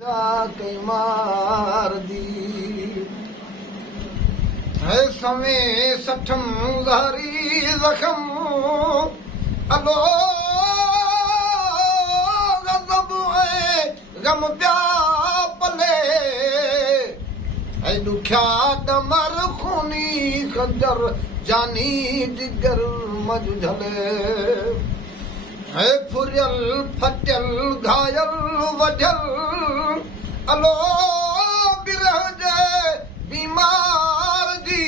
कई मार दी है समय सठम ज़ारी ज़ख़म अलो ग़ज़ब ऐं ग़म पिया पले है ॾुखिया ॾमर खूनी खंजर जानी जिगर मझले है फुरियल फटियल घायल वढियल अलो बिरह जे बीमार जी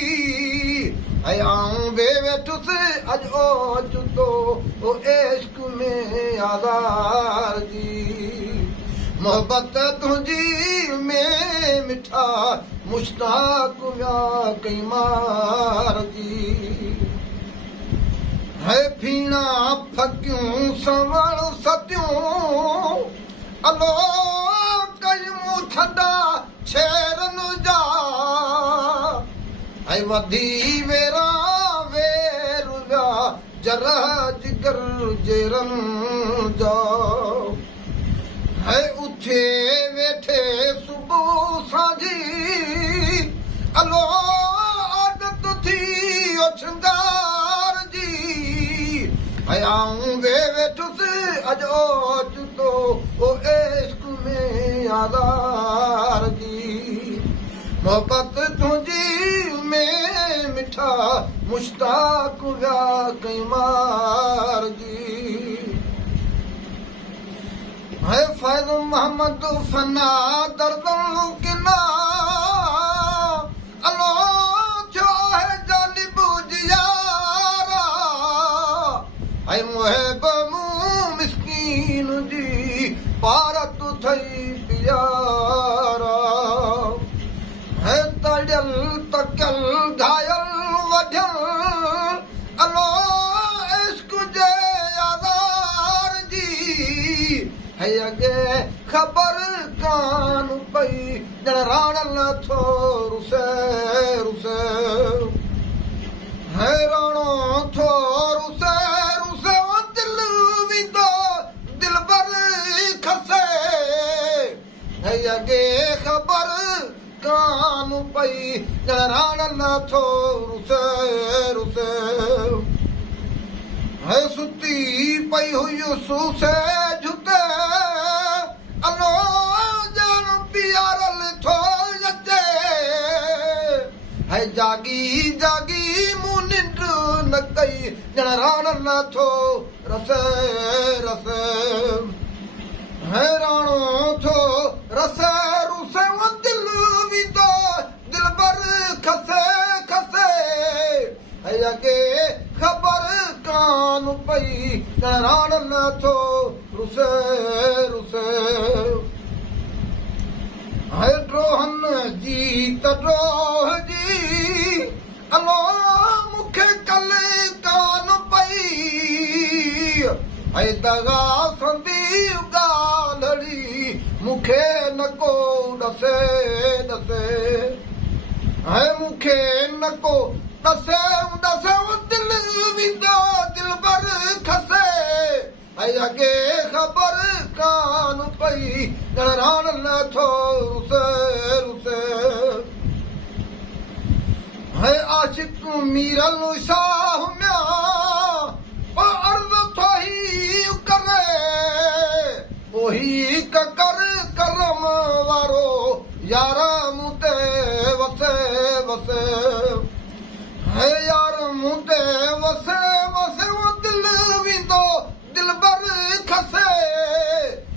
है आऊं बेवेठुसि अॼु ओचितो ओ इश्क में आज़ार जी मोहबत तुंहिंजी में मिठा मुश्ताक विया कई मार जी है फीणा फकियूं सवण सतियूं अलो कयूं थधा छेरनि जा है वधी वेरा वेर विया जरह जिगर जेरनि जा है उथे वेठे सुबुह साझी अलो आदत थी ओछंगार है आऊं वेठुसि अॼु ओचितो ओ इश्क में आज़ार जी मोहबत तुंहिंजी में मिठा मुश्ताक विया कई मार जी है फैज़ मोहम्मद फना दर्दन किना अलो छो है जानिब जियारा है मुहिब मूं मिस्कीन जी पारत थई प्यारा है तड़ियल तकियल घायल वढियल अलो इश्क जे आज़ार जी है अॻे ख़बर कान पई ॼण राणल थो रुसे रुसे है राणो थो रुसे अॻे ख़बर कान पई ॼण थो रुसे रुसे है सुती पई हुई सूसे झुते अलो ॼण पियारल थो अचे है जागी जागी मूं निंड न कई ॼण राणल थो रसे रसे है राणो थो रसे रुसे दिल विदो दिलबर खसे खसे है अॻे ख़बर कान पई राणल थो रुसे रुसे है ड्रोहन जी त ड्रोह जी अलो मूंखे कल कान पई है दगा संदी ॻाल्हि मूंखे न को ॾसे ॾसे है मूंखे न को ॾसे ॾसे दिल विंदो दिलबर खसे है अॻे ख़बर कान पई ॼण राणल थो रुसे रुसे है आशिक मीरल शाह मिया अर्ज़ थो ही करे ओही कर करम वारो यार मूं ते वसे वसे है यार मूं ते वसे वसे वो दिल विंदो दिलबर खसे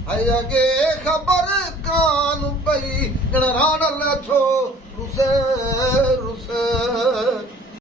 है अॻे ख़बर कान पई ॼण राणल थो रुसे